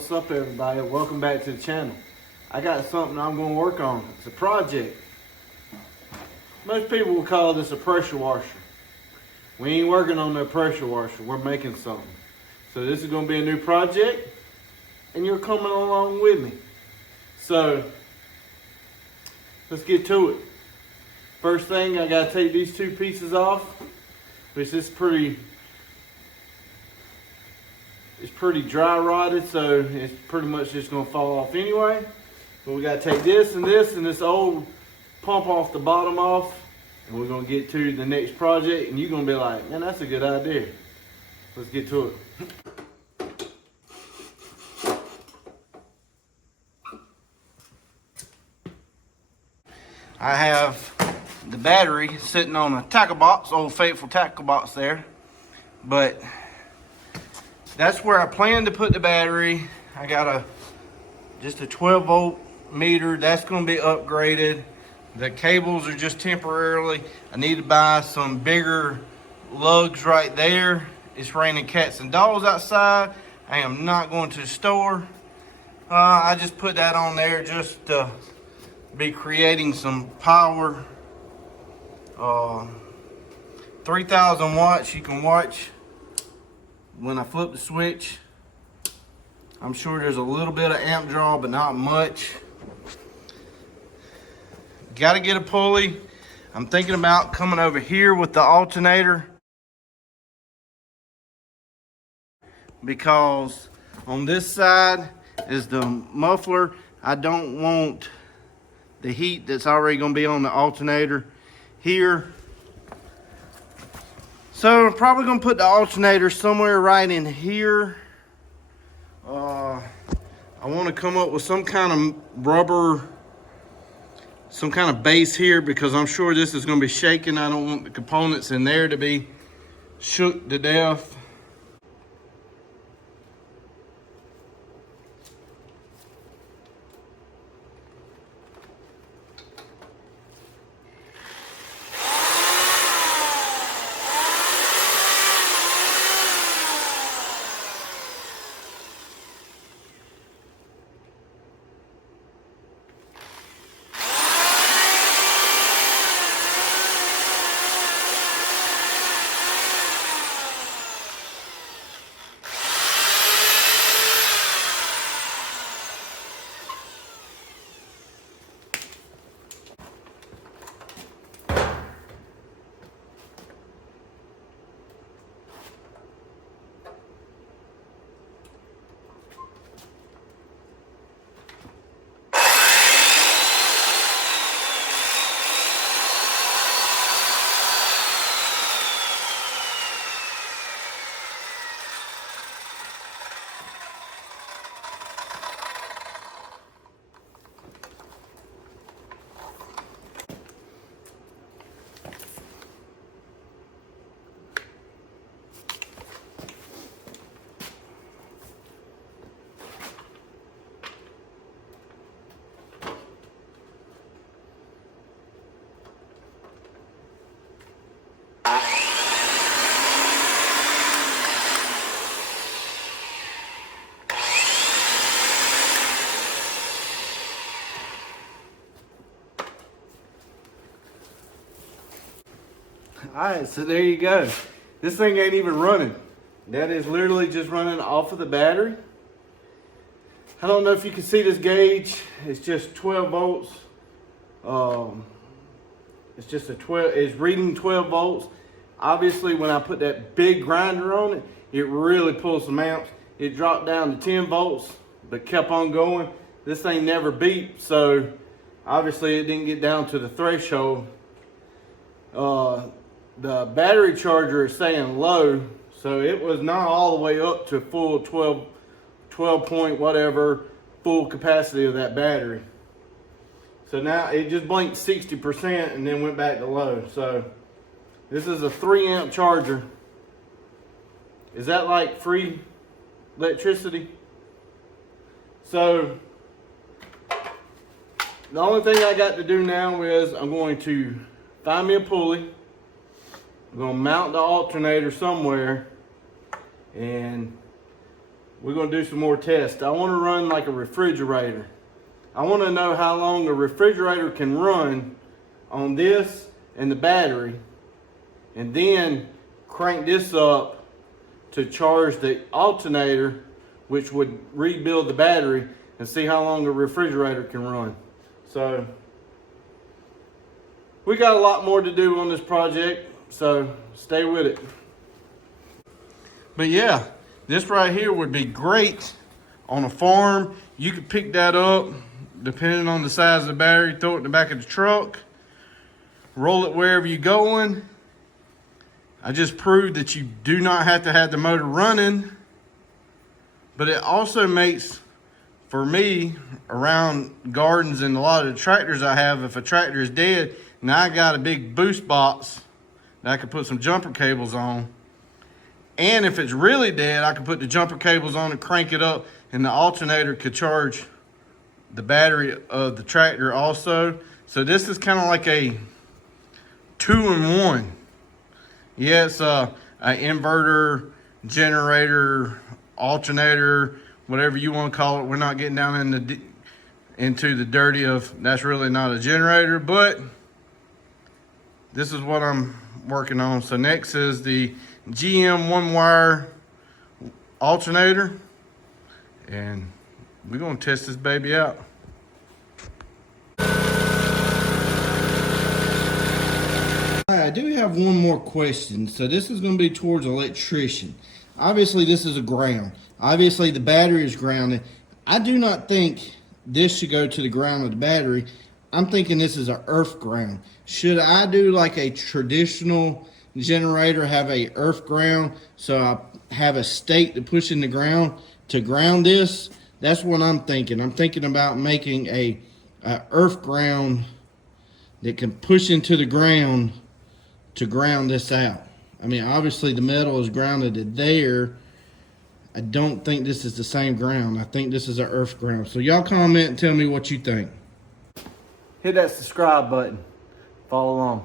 What's up, everybody? Welcome back to the channel. I got something I'm going to work on. It's a project. Most people will call this a pressure washer. We ain't working on no pressure washer. We're making something. So this is going to be a new project, and you're coming along with me. So let's get to it. First thing, I got to take these two pieces off, which is pretty dry rotted, so it's pretty much just going to fall off anyway. But we got to take this and this old pump off the bottom off, and we're going to get to the next project, and you're going to be like, man, that's a good idea. Let's get to it. I have the battery sitting on a tackle box, old faithful tackle box there, but that's where I plan to put the battery. I got just a 12 volt meter. That's going to be upgraded. The cables are just temporarily. I need to buy some bigger lugs right there. It's raining cats and dogs outside. I am not going to the store. I just put that on there just to be creating some power. 3,000 watts. You can watch when I flip the switch. I'm sure there's a little bit of amp draw, but not much. Got to get a pulley. I'm thinking about coming over here with the alternator, because on this side is the muffler. I don't want the heat that's already going to be on the alternator here. So I'm probably going to put the alternator somewhere right in here. I want to come up with some kind of rubber, some kind of base here, because I'm sure this is going to be shaking. I don't want the components in there to be shook to death. Alright, so there you go. This thing ain't even running. That is literally just running off of the battery. I don't know if you can see this gauge. It's just 12 volts. It's reading 12 volts. Obviously, when I put that big grinder on it, it really pulls some amps. It dropped down to 10 volts, but kept on going. This thing never beeped, so obviously it didn't get down to the threshold. The battery charger is staying low, so it was not all the way up to full 12 point whatever full capacity of that battery. So now it just blinked 60% and then went back to low. So this is a 3 amp charger. Is that like free electricity? So the only thing I got to do now is I'm going to find me a pulley. I'm going to mount the alternator somewhere, and we're gonna do some more tests. I wanna run like a refrigerator. I wanna know how long a refrigerator can run on this and the battery, and then crank this up to charge the alternator, which would rebuild the battery, and see how long a refrigerator can run. So we got a lot more to do on this project, so stay with it. But yeah, this right here would be great on a farm. You could pick that up depending on the size of the battery, throw it in the back of the truck, roll it wherever you're going. I just proved that you do not have to have the motor running, but it also makes, for me, around gardens and a lot of the tractors I have, if a tractor is dead, now I got a big boost box that I can put some jumper cables on. And if it's really dead, I can put the jumper cables on and crank it up, and the alternator could charge the battery of the tractor also. So this is kind of like a 2-in-1. Yeah, it's an inverter, generator, alternator, whatever you want to call it. We're not getting down into the dirty of that's really not a generator, but this is what I'm working on. So next is the GM 1-wire alternator, and we're gonna test this baby out. I do have one more question. So this is gonna be towards electrician. Obviously this is a ground. Obviously the battery is grounded. I do not think this should go to the ground of the battery. I'm thinking this is an earth ground. Should I do like a traditional generator, have a earth ground, so I have a stake to push in the ground to ground this? That's what I'm thinking. I'm thinking about making a earth ground that can push into the ground to ground this out. I mean, obviously the metal is grounded to there. I don't think this is the same ground. I think this is an earth ground. So y'all comment and tell me what you think. Hit that subscribe button. Follow along.